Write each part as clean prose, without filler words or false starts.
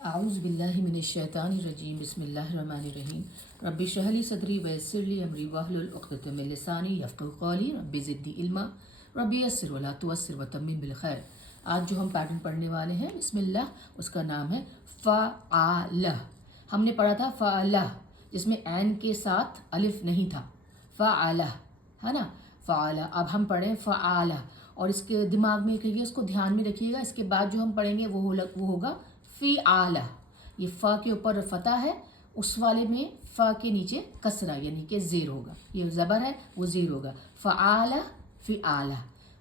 आऊज़ुबिल्लाहि मिनश्शैतानिर्रजीम बिस्मिल्लाहिर्रहमानिर्रहीम रब्बि इश्रह ली सदरी वयस्सिर ली अमरी वहलुल उक़दतम मिन लिसानी यफ़क़हू क़ौली रब्बि ज़िदनी इल्मा रब्बि यस्सिर वला तुअस्सिर वतम्मिम बिल खैर। आज जो हम पैटर्न पढ़ने वाले हैं बिस्मिल्लाह, उसका नाम है फ़अल। हमने पढ़ा था फ़अल जिसमें ऐन के साथ अलिफ नहीं था, फ़अल है ना, फ़अल। अब हम पढ़ें फ़अल और इसके दिमाग में रखिएगा, उसको ध्यान में रखिएगा। इसके बाद जो हम पढ़ेंगे वो होगा फ़ी आला। ये फ़ के ऊपर फतह है, उस वाले में फ़ के नीचे कसरा यानी कि ज़ेर होगा। ये ज़बर है, वो ज़ेर होगा। फ़आला फ़ी आला।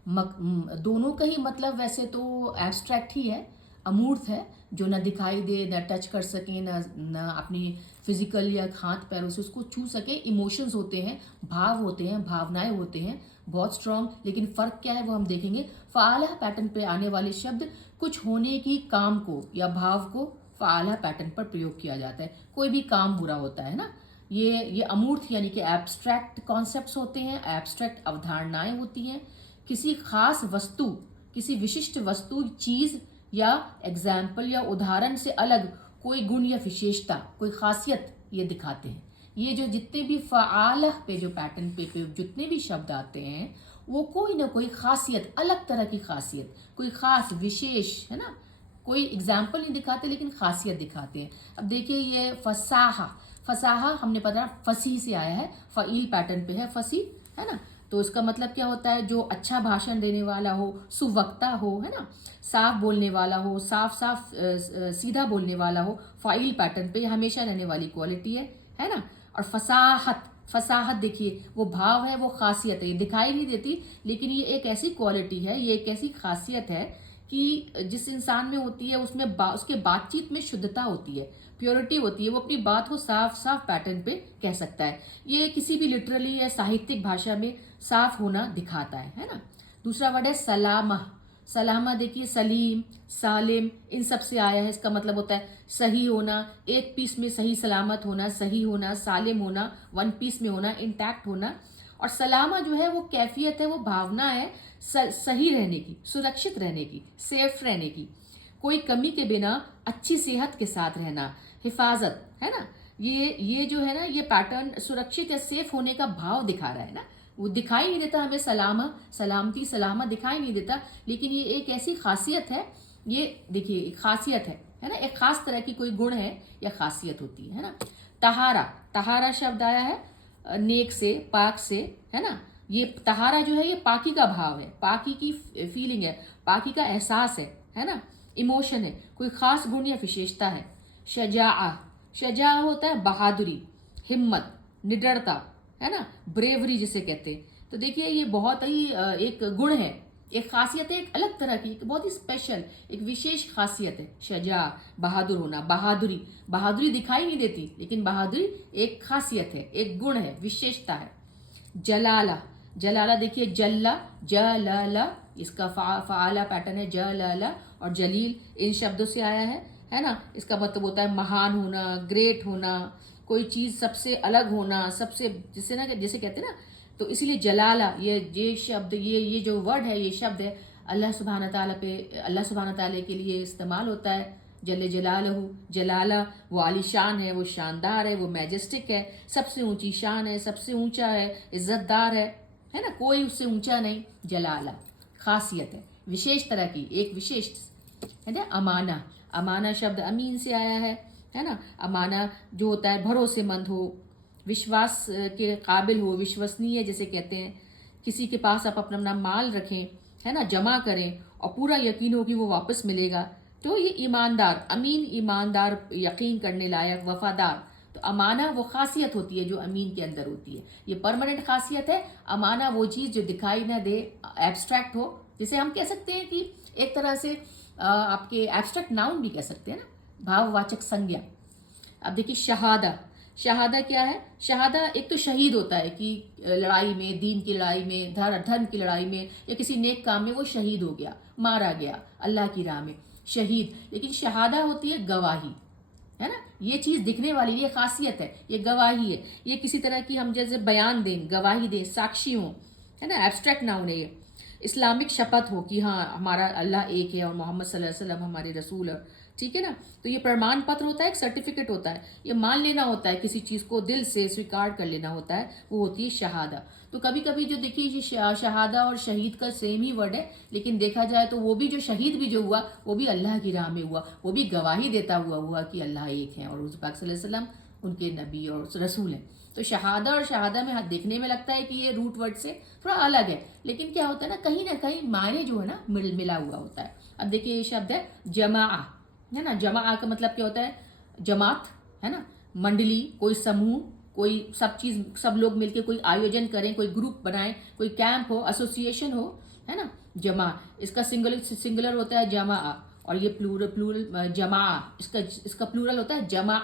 दोनों का ही मतलब वैसे तो एब्स्ट्रैक्ट ही है, अमूर्त है, जो ना दिखाई दे, ना टच कर सकें, ना अपनी फिजिकल या हाथ पैरों से उसको छू सके। इमोशंस होते हैं, भाव होते हैं, भावनाएं होते हैं बहुत स्ट्रॉन्ग। लेकिन फ़र्क क्या है वो हम देखेंगे। फ़आला पैटर्न पे आने वाले शब्द कुछ होने की काम को या भाव को फ़आला पैटर्न पर प्रयोग किया जाता है। कोई भी काम बुरा होता है ना, ये अमूर्त यानी कि एब्स्ट्रैक्ट कॉन्सेप्ट्स होते हैं, एब्स्ट्रैक्ट अवधारणाएं होती हैं। किसी खास वस्तु, किसी विशिष्ट वस्तु, चीज़ या एग्जाम्पल या उदाहरण से अलग कोई गुण या विशेषता, कोई खासियत ये दिखाते हैं। ये जो जितने भी फ़आल पे जो पैटर्न पे जितने भी शब्द आते हैं वो कोई ना कोई खासियत, अलग तरह की खासियत, कोई ख़ास विशेष है ना, कोई एग्जाम्पल नहीं दिखाते लेकिन खासियत दिखाते हैं। अब देखिए ये फसाहा, फसाहा हमने पता फसी से आया है, फ़ईल पैटर्न पे है फसी, है ना। तो इसका मतलब क्या होता है, जो अच्छा भाषण देने वाला हो, सुवक्ता हो, है ना, साफ बोलने वाला हो, साफ साफ सीधा बोलने वाला हो। फ़ाइल पैटर्न पे हमेशा रहने वाली क्वालिटी है ना। और फसाहत, फसाहत देखिए वो भाव है, वो खासियत है, ये दिखाई नहीं देती लेकिन ये एक ऐसी क्वालिटी है, ये एक ऐसी खासियत है कि जिस इंसान में होती है उसमें उसके बातचीत में शुद्धता होती है, प्योरिटी होती है। वो अपनी बात को साफ साफ पैटर्न पे कह सकता है। ये किसी भी लिटरली या साहित्यिक भाषा में साफ होना दिखाता है ना। दूसरा वर्ड है सलामा। सलामा देखिए सलीम, सालिम, इन सब से आया है। इसका मतलब होता है सही होना, एक पीस में सही सलामत होना, सही होना, सालिम होना, वन पीस में होना, इंटैक्ट होना। और सलामा जो है वो कैफियत है, वो भावना है सही रहने की, सुरक्षित रहने की, सेफ रहने की, कोई कमी के बिना अच्छी सेहत के साथ रहना, हिफाजत, है ना। ये जो है ना, ये पैटर्न सुरक्षित या सेफ होने का भाव दिखा रहा है ना। वो दिखाई नहीं देता हमें सलामा, सलामती, सलामा दिखाई नहीं देता, लेकिन ये एक ऐसी खासियत है, ये देखिए एक खासियत है ना, एक खास तरह की कोई गुण है या खासियत होती है ना। तहारा, तहारा शब्द आया है नेक से, पाक से, है ना। ये तहारा जो है ये पाकी का भाव है, पाकी की फीलिंग है, पाकी का एहसास है ना, इमोशन है, कोई खास गुण या विशेषता है। शजाआ, शजा होता है बहादुरी, हिम्मत, निडरता, है ना, ब्रेवरी जिसे कहते हैं। तो देखिए ये बहुत ही एक गुण है, एक खासियत है, एक अलग तरह की, एक बहुत ही स्पेशल, एक विशेष खासियत है। शजा, बहादुर होना, बहादुरी, बहादुरी दिखाई नहीं देती लेकिन बहादुरी एक खासियत है, एक गुण है, विशेषता है। जलाला, जलाला देखिए जल्ला, जलाला, इसका फ़ाला पैटर्न है जलाला। और जलील इन शब्दों से आया है ना। इसका मतलब होता है महान होना, ग्रेट होना, कोई चीज़ सबसे अलग होना, सबसे जिसे ना जैसे कहते हैं ना। तो इसीलिए जलाला ये शब्द, ये जो वर्ड है, ये शब्द है अल्लाह सुब्हान ताला पे, अल्लाह सुब्हान ताला के लिए इस्तेमाल होता है। जल्ले जलालहू, जलाला वो आलीशान है, वो शानदार है, वो मैजेस्टिक है, सबसे ऊंची शान है, सबसे ऊंचा है, इज्जतदार है ना, कोई उससे ऊंचा नहीं। जलाला खासियत है, विशेष तरह की, एक विशेष है ना। अमाना, अमाना शब्द अमीन से आया है ना। अमाना जो होता है भरोसेमंद हो, विश्वास के काबिल हो, विश्वसनीय जैसे कहते हैं। किसी के पास आप अपना माल रखें, है ना, जमा करें और पूरा यकीन हो कि वो वापस मिलेगा, तो ये ईमानदार, अमीन, ईमानदार, यकीन करने लायक, वफादार। तो अमाना वो खासियत होती है जो अमीन के अंदर होती है, ये परमानेंट खासियत है। अमाना वो चीज़ जो दिखाई ना दे, एब्स्ट्रैक्ट हो, जिसे हम कह सकते हैं कि एक तरह से आपके एब्स्ट्रैक्ट नाउन भी कह सकते हैं ना, भाववाचक संज्ञा। अब देखिए शहादा, शहादा क्या है। शहादा एक तो शहीद होता है कि लड़ाई में, दीन की लड़ाई में, धर्म की लड़ाई में या किसी नेक काम में वो शहीद हो गया, मारा गया अल्लाह की राह में, शहीद। लेकिन शहादा होती है गवाही, है ना। ये चीज़ दिखने वाली, ये खासियत है, ये गवाही है। ये किसी तरह की हम जैसे बयान दें, गवाही दें, साक्षी हों, है ना, एब्स्ट्रैक्ट नाउन है ये। इस्लामिक शपथ हो कि हाँ हमारा अल्लाह एक है और मोहम्मद सल्लल्लाहु अलैहि वसल्लम हमारे रसूल है, ठीक है ना। तो ये प्रमाण पत्र होता है, एक सर्टिफिकेट होता है, ये मान लेना होता है, किसी चीज़ को दिल से स्वीकार कर लेना होता है, वो होती है शहादा। तो कभी कभी जो देखिए ये शहादा और शहीद का सेम ही वर्ड है, लेकिन देखा जाए तो वो भी जो शहीद भी जो हुआ वो भी अल्लाह की राह में हुआ, वो भी गवाही देता हुआ कि अल्लाह एक है और हुज़ूर पाक सल्लल्लाहु अलैहि वसल्लम उनके नबी और रसूल हैं। तो शहादा और शहादा में देखने में लगता है कि ये रूट वर्ड से थोड़ा अलग है, लेकिन क्या होता है ना कहीं मायने जो है ना मिला हुआ होता है। अब देखिए ये शब्द है जमा, है ना। जमा का मतलब क्या होता है, जमात, है ना, मंडली, कोई समूह, कोई सब चीज़, सब लोग मिलके कोई आयोजन करें, कोई ग्रुप बनाएं, कोई कैंप हो, एसोसिएशन हो, है ना। जमा, इसका सिंगुलर होता है जमा, और ये प्लूरल जमा, इसका प्लूरल होता है जमा।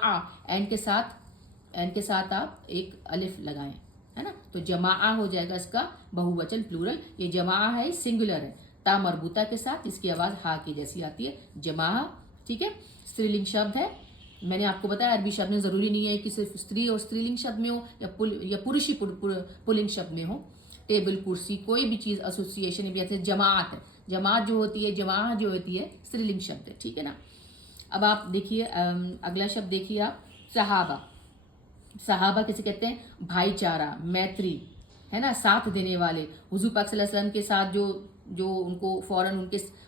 एन के साथ आप एक अलिफ लगाएं, है ना, तो जमा हो जाएगा इसका बहुवचन प्लूरल। ये जमा है, सिंगुलर है, ता मरबूता के साथ इसकी आवाज़ हा की जैसी आती है, जमा, ठीक है। स्त्रीलिंग शब्द है, मैंने आपको बताया अरबी शब्द में ज़रूरी नहीं है कि सिर्फ स्त्री और स्त्रीलिंग शब्द में हो या पुरुष ही पुल्लिंग शब्द में हो। टेबल, कुर्सी, कोई भी चीज़ एसोसिएशन, जैसे जमात है, जमात जो होती है, जमा जो होती है, स्त्रीलिंग शब्द है, ठीक है ना। अब आप देखिए अगला शब्द देखिए आप, सहाबा। सहाबा किसे कहते हैं, भाईचारा, मैत्री, है ना, साथ देने वाले। हुजूर पाक सल्लल्लाहु अलैहि वसल्लम के साथ जो उनको फ़ौरन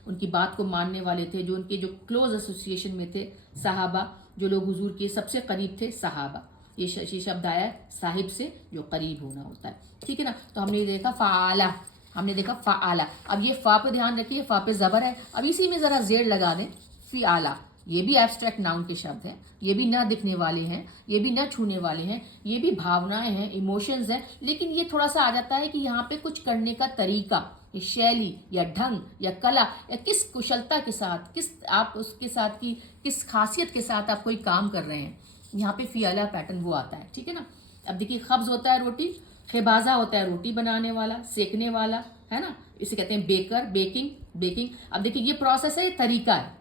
उनकी बात को मानने वाले थे, जो उनके जो क्लोज एसोसिएशन में थे, सहाबा, जो लोग हुजूर के सबसे करीब थे, सहाबा। ये शब्द आया है साहिब से, जो करीब होना होता है, ठीक है ना। तो हमने देखा फ़ाला, हमने देखा फ़ाला। अब ये फ़ा पे ध्यान रखिए, फ़ा पे ज़बर है, अब इसी में ज़रा जेर लगा दें, फ़िआला। ये भी एब्स्ट्रैक्ट नाउन के शब्द हैं, ये भी ना दिखने वाले हैं, ये भी ना छूने वाले हैं, ये भी भावनाएं हैं, इमोशंस हैं, लेकिन ये थोड़ा सा आ जाता है कि यहाँ पे कुछ करने का तरीका, शैली या ढंग या कला या किस कुशलता के साथ, किस आप उसके साथ की किस खासियत के साथ आप कोई काम कर रहे हैं, यहाँ पे फ़िआला पैटर्न वो आता है, ठीक है ना। अब देखिए खब्ज होता है रोटी, खेबाजा होता है रोटी बनाने वाला, सेकने वाला, है ना, इसे कहते हैं बेकर, बेकिंग। अब देखिए ये प्रोसेस है, तरीका है।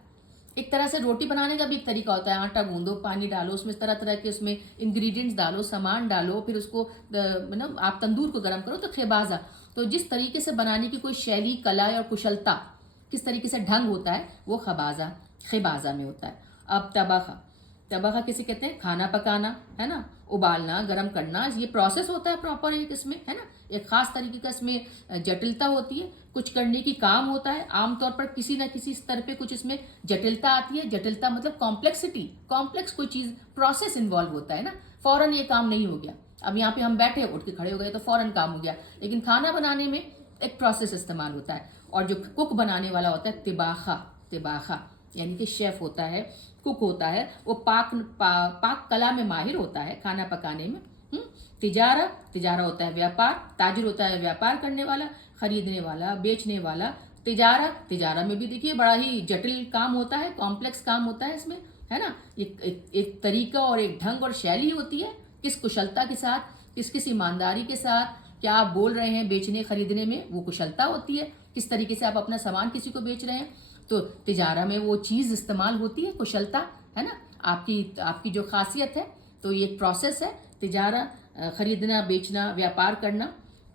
एक तरह से रोटी बनाने का भी एक तरीका होता है, आटा गूंदो, पानी डालो, उसमें तरह तरह के उसमें इंग्रेडिएंट्स डालो, सामान डालो, फिर उसको मतलब आप तंदूर को गर्म करो, तो खेबाजा। तो जिस तरीके से बनाने की कोई शैली, कला और कुशलता, किस तरीके से ढंग होता है, वो खेबाजा में होता है। अब तबाखा, तबाखा किसे कहते हैं, खाना पकाना, है ना, उबालना, गर्म करना, ये प्रोसेस होता है प्रॉपर एक इसमें, है ना, एक खास तरीके का इसमें जटिलता होती है, कुछ करने की काम होता है, आमतौर पर किसी न किसी स्तर पे कुछ इसमें जटिलता आती है। जटिलता मतलब कॉम्प्लेक्सिटी, कॉम्प्लेक्स कोई चीज़, प्रोसेस इन्वॉल्व होता है ना, फौरन ये काम नहीं हो गया, अब यहाँ पे हम बैठे उठ के खड़े हो गए तो फौरन काम हो गया, लेकिन खाना बनाने में एक प्रोसेस इस्तेमाल होता है। और जो कुक बनाने वाला होता है, तिबाखा यानी कि शेफ होता है, कुक होता है, वो पाक कला में माहिर होता है, खाना पकाने में। तिजारा होता है व्यापार, ताजिर होता है व्यापार करने वाला, खरीदने वाला, बेचने वाला। तिजारा में भी देखिए बड़ा ही जटिल काम होता है, कॉम्प्लेक्स काम होता है इसमें, है ना। एक तरीका और एक ढंग और शैली होती है, किस कुशलता के साथ, किस ईमानदारी के साथ क्या आप बोल रहे हैं, बेचने खरीदने में वो कुशलता होती है, किस तरीके से आप अपना सामान किसी को बेच रहे हैं, तो तिजारा में वो चीज़ इस्तेमाल होती है, कुशलता, है ना, आपकी जो खासियत है। तो ये एक प्रोसेस है, तिजारा, खरीदना, बेचना, व्यापार करना,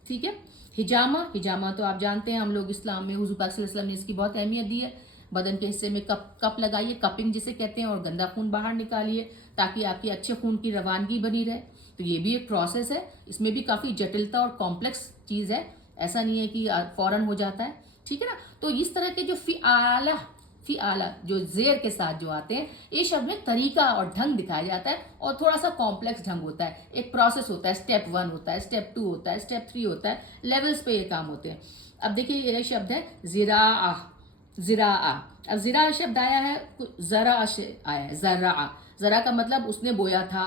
ठीक है। हिजामा तो आप जानते हैं, हम लोग इस्लाम में हुजूर पाक सल्लल्लाहु अलैहि वसल्लम ने इसकी बहुत अहमियत दी है। बदन के हिस्से में कप लगाइए, कपिंग जिसे कहते हैं, और गंदा खून बाहर निकालिए ताकि आपकी अच्छे खून की रवानगी बनी रहे। तो ये भी एक प्रोसेस है, इसमें भी काफ़ी जटिलता और कॉम्प्लेक्स चीज़ है, ऐसा नहीं है कि फ़ौरन हो जाता है, ठीक है ना। तो इस तरह के जो फ़िआला जो जेर के साथ जो आते हैं, ये शब्द में तरीका और ढंग दिखाया जाता है, और थोड़ा सा कॉम्प्लेक्स ढंग होता है, एक प्रोसेस होता है, स्टेप 1 होता है, स्टेप 2 होता है, स्टेप 3 होता है, लेवल्स पे ये काम होते हैं। अब देखिए ये शब्द है ज़िराआ। अब ज़िरा शब्द आया है, ज़रा से आया है, ज़रा का मतलब उसने बोया था,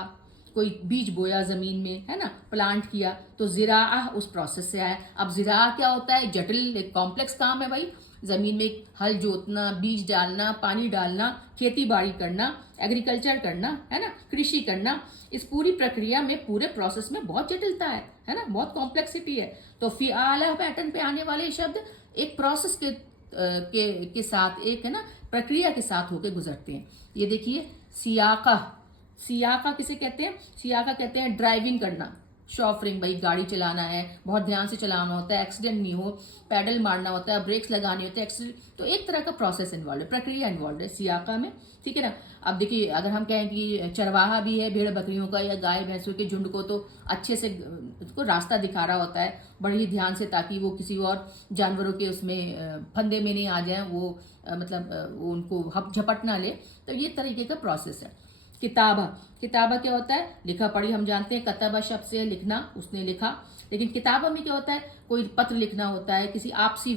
कोई बीज बोया ज़मीन में, है ना, प्लांट किया, तो ज़िराअह उस प्रोसेस से आया। अब ज़िरा क्या होता है, जटिल एक कॉम्प्लेक्स काम है भाई, ज़मीन में हल जोतना, बीज डालना, पानी डालना, खेती बाड़ी करना, एग्रीकल्चर करना, है ना, कृषि करना, इस पूरी प्रक्रिया में, पूरे प्रोसेस में बहुत जटिलता है ना, बहुत कॉम्प्लेक्सिटी है। तो फ़िआला पैटर्न पे आने वाले शब्द एक प्रोसेस के साथ, एक है ना प्रक्रिया के साथ होकर गुजरते हैं। ये देखिए सियाका किसे कहते हैं, सियाका कहते हैं ड्राइविंग करना, शॉफरिंग, भाई गाड़ी चलाना है, बहुत ध्यान से चलाना होता है, एक्सीडेंट नहीं हो, पैडल मारना होता है, ब्रेक्स लगाने होते हैं, एक्सीडेंट, तो एक तरह का प्रोसेस इन्वॉल्व है, प्रक्रिया इन्वॉल्व है सियाका में, ठीक है ना। अब देखिए अगर हम कहें कि चरवाहा भी है भेड़ बकरियों का या गाय भैंसों के झुंड को, तो अच्छे से उसको रास्ता दिखा रहा होता है बड़े ही ध्यान से, ताकि वो किसी और जानवरों के उसमें फंदे में नहीं आ जाए, वो मतलब वो उनको झपट ना ले। तो ये तरीके का प्रोसेस है। किताबा, किताबा क्या होता है, लिखा पढ़ी हम जानते हैं, कतबा शब्द से लिखना, उसने लिखा। लेकिन किताबा में क्या होता है, कोई पत्र लिखना होता है, किसी आपसी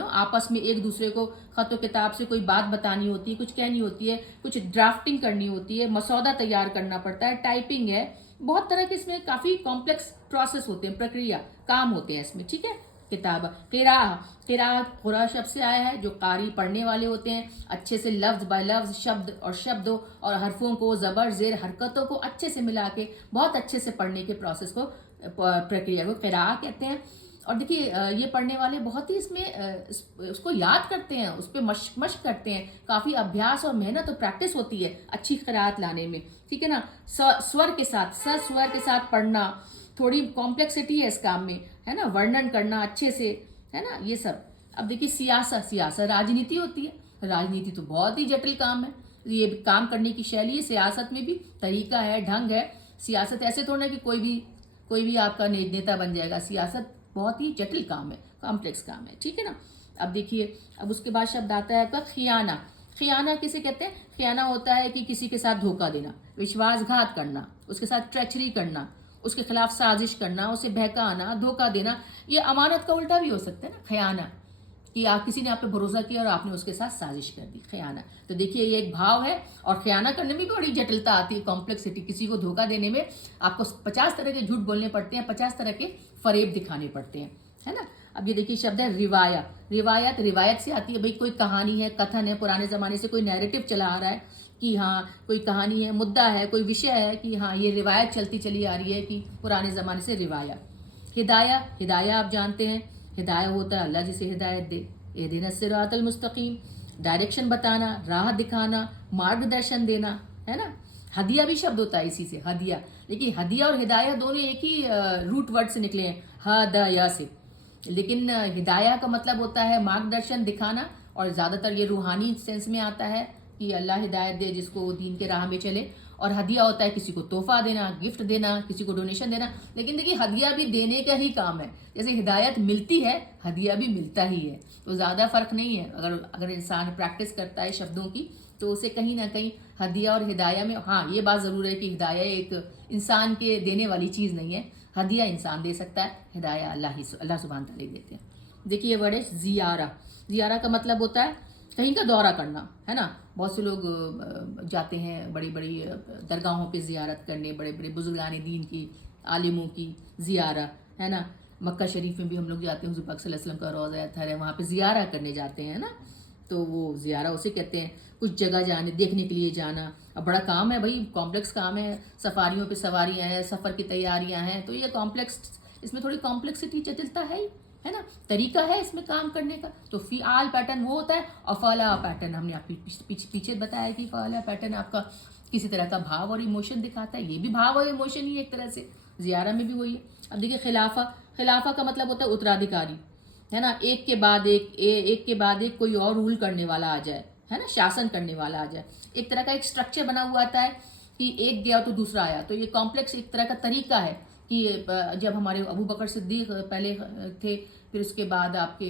आपस में एक दूसरे को खत किताब से कोई बात बतानी होती है, कुछ कहनी होती है, कुछ ड्राफ्टिंग करनी होती है, मसौदा तैयार करना पड़ता है, टाइपिंग है, बहुत तरह के इसमें काफ़ी कॉम्प्लेक्स प्रोसेस होते हैं, प्रक्रिया काम होते हैं इसमें, ठीक है। किताब किरा, किरा खुरा शब्द से आया है, जो कारी पढ़ने वाले होते हैं, अच्छे से लफ्ज बाय लफ्ज, शब्द और शब्दों और हरफों को, जबर जेर हरकतों को अच्छे से मिला के बहुत अच्छे से पढ़ने के प्रोसेस को, प्रक्रिया को किरा कहते हैं। और देखिए ये पढ़ने वाले बहुत ही इसमें उसको याद करते हैं, उस पर मश्क करते हैं, काफ़ी अभ्यास और मेहनत और प्रैक्टिस होती है अच्छी क़िराअत लाने में, ठीक है ना। स्वर के साथ, स्वर के साथ पढ़ना, थोड़ी कॉम्प्लेक्सिटी है इस काम में, है ना, वर्णन करना अच्छे से, है ना, ये सब। अब देखिए सियासत, सियासत राजनीति होती है, राजनीति तो बहुत ही जटिल काम है, ये काम करने की शैली है, सियासत में भी तरीका है, ढंग है। सियासत ऐसे थोड़ा ना कि कोई भी आपका नेता बन जाएगा, सियासत बहुत ही जटिल काम है, कॉम्प्लेक्स काम है, ठीक है ना। अब देखिए अब उसके बाद शब्द आता है आपका खियाना। खियाना किसे कहते हैं, खियाना होता है कि किसी के साथ धोखा देना, विश्वासघात करना, उसके साथ ट्रेचरी करना, उसके खिलाफ साजिश करना, उसे बहकाना, धोखा देना। ये अमानत का उल्टा भी हो सकता है ना, खयाना, कि आप किसी ने आप पे भरोसा किया और आपने उसके साथ साजिश कर दी, खयाना। तो देखिए ये एक भाव है, और खयाना करने में भी बड़ी जटिलता आती है, कॉम्प्लेक्सिटी। किसी को धोखा देने में आपको 50 तरह के झूठ बोलने पड़ते हैं, 50 तरह के फरेब दिखाने पड़ते हैं, है ना। अब ये देखिए शब्द है रिवाया। रिवायत, रिवायत से आती है भाई, कोई कहानी है, कथन है, पुराने ज़माने से कोई नैरेटिव चला आ रहा है कि हाँ कोई कहानी है, मुद्दा है, कोई विषय है, कि हाँ ये रिवायत चलती चली आ रही है कि पुराने ज़माने से रिवाया। हिदाया, हिदाया आप जानते हैं, हिदाया होता है अल्लाह जिसे हिदायत दे, इहदिना सिरातल मुस्तकीम, डायरेक्शन बताना, राह दिखाना, मार्गदर्शन देना, है ना। हदिया भी शब्द होता है इसी से, हदिया। लेकिन हदिया और हिदाया दोनों एक ही रूट वर्ड से निकले हैं, हदया से। लेकिन हिदाया का मतलब होता है मार्गदर्शन, दिखाना, और ज़्यादातर ये रूहानी सेंस में आता है कि अल्लाह हिदायत दे जिसको दीन के राह में चले। और हदिया होता है किसी को तोहफा देना, गिफ्ट देना, किसी को डोनेशन देना। लेकिन देखिए हदिया भी देने का ही काम है, जैसे हिदायत मिलती है हदिया भी मिलता ही है, तो ज़्यादा फ़र्क नहीं है। अगर इंसान प्रैक्टिस करता है शब्दों की, तो उसे कहीं ना कहीं हदिया और हिदाया में, हाँ ये बात ज़रूर है कि हिदाया एक इंसान के देने वाली चीज़ नहीं है, हदिया इंसान दे सकता है, हिदाया अल्लाह सुब्हान तआला देते हैं। देखिए ये वर्ड है ज़ियारा। ज़ियारा का मतलब होता है कहीं का दौरा करना, है ना। बहुत से लोग जाते हैं बड़ी बड़ी दरगाहों पे ज़ियारत करने, बड़े बड़े बुजुर्गान दीन की, आलिमों की ज़ियारा, है ना। मक्का शरीफ में भी हम लोग जाते हैं, हुज़ूर पाक सल्लल्लाहु अलैहि वसल्लम का रोज़ा अतहर है, वहाँ पे ज़ियारा करने जाते हैं, ना। तो वो ज़ियारा उसे कहते हैं, कुछ जगह जाने, देखने के लिए जाना। अब बड़ा काम है भाई, कॉम्प्लेक्स काम है, सफारियों पे सवारियाँ हैं, सफ़र की तैयारियाँ हैं, तो ये कॉम्प्लेक्स, इसमें थोड़ी कॉम्प्लेक्सिटी जटिलता है ना, तरीका है इसमें काम करने का। तो फ़िआल पैटर्न वो होता है, और फ़अला पैटर्न हमने आपको पीछे बताया कि फ़अला पैटर्न आपका किसी तरह का भाव और इमोशन दिखाता है, ये भी भाव और इमोशन ही एक तरह से, ज़ियारा में भी वही है। अब देखिए खिलाफा, खिलाफा का मतलब होता है उत्तराधिकारी, है ना। एक के बाद एक कोई और रूल करने वाला आ जाए, है ना, शासन करने वाला आ जाए। एक तरह का एक स्ट्रक्चर बना हुआ आता है कि एक गया तो दूसरा आया, तो ये कॉम्प्लेक्स एक तरह का तरीका है कि जब हमारे अबू बकर सिद्दीक पहले थे, फिर उसके बाद आपके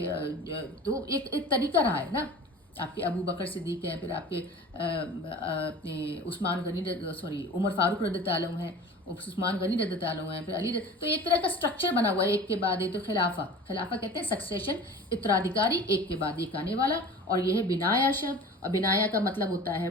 तो एक तरीका रहा है ना, आपके अबू बकर सिद्दीक हैं, फिर आपके अपने उस्मान गनी, सॉरी उमर फारूक रज़ियल्लाहु अन्हु हैं, उस्मान गनी रज़ियल्लाहु अन्हु हैं, फिर अली, तो एक तरह का स्ट्रक्चर बना हुआ है, एक के बाद एक। तो खिलाफा, खिलाफा कहते हैं सक्सेशन, उत्तराधिकारी, एक के बाद एक आने वाला। और यह है बिनाया शब्द, और बिनाया का मतलब होता है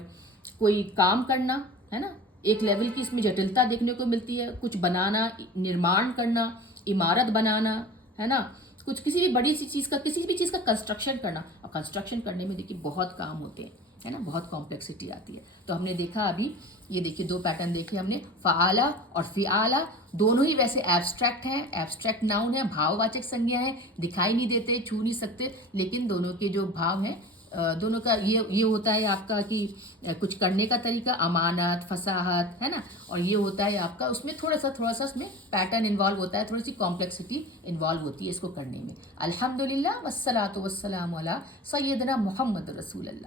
कोई काम करना, है ना। एक लेवल की इसमें जटिलता देखने को मिलती है, कुछ बनाना, निर्माण करना, इमारत बनाना, है ना, कुछ किसी भी बड़ी सी चीज़ का, किसी भी चीज़ का कंस्ट्रक्शन करना। और कंस्ट्रक्शन करने में देखिए बहुत काम होते हैं, है ना, बहुत कॉम्प्लेक्सिटी आती है। तो हमने देखा अभी, ये देखिए दो पैटर्न देखे हमने, फ़आला और फ़िआला, दोनों ही वैसे एब्स्ट्रैक्ट हैं, एब्स्ट्रैक्ट नाउन है, भाववाचक संज्ञा है, दिखाई नहीं देते, छू नहीं सकते, लेकिन दोनों के जो भाव हैं दोनों का ये होता है आपका कि कुछ करने का तरीका, अमानत, फसाहत, है ना। और ये होता है आपका उसमें थोड़ा सा उसमें पैटर्न इन्वॉल्व होता है, थोड़ी सी कॉम्प्लेक्सिटी इन्वॉल्व होती है इसको करने में। अल्हम्दुलिल्लाह वस्सलातु वस्सलामु अला सय्यदना मुहम्मद रसूलुल्लाह।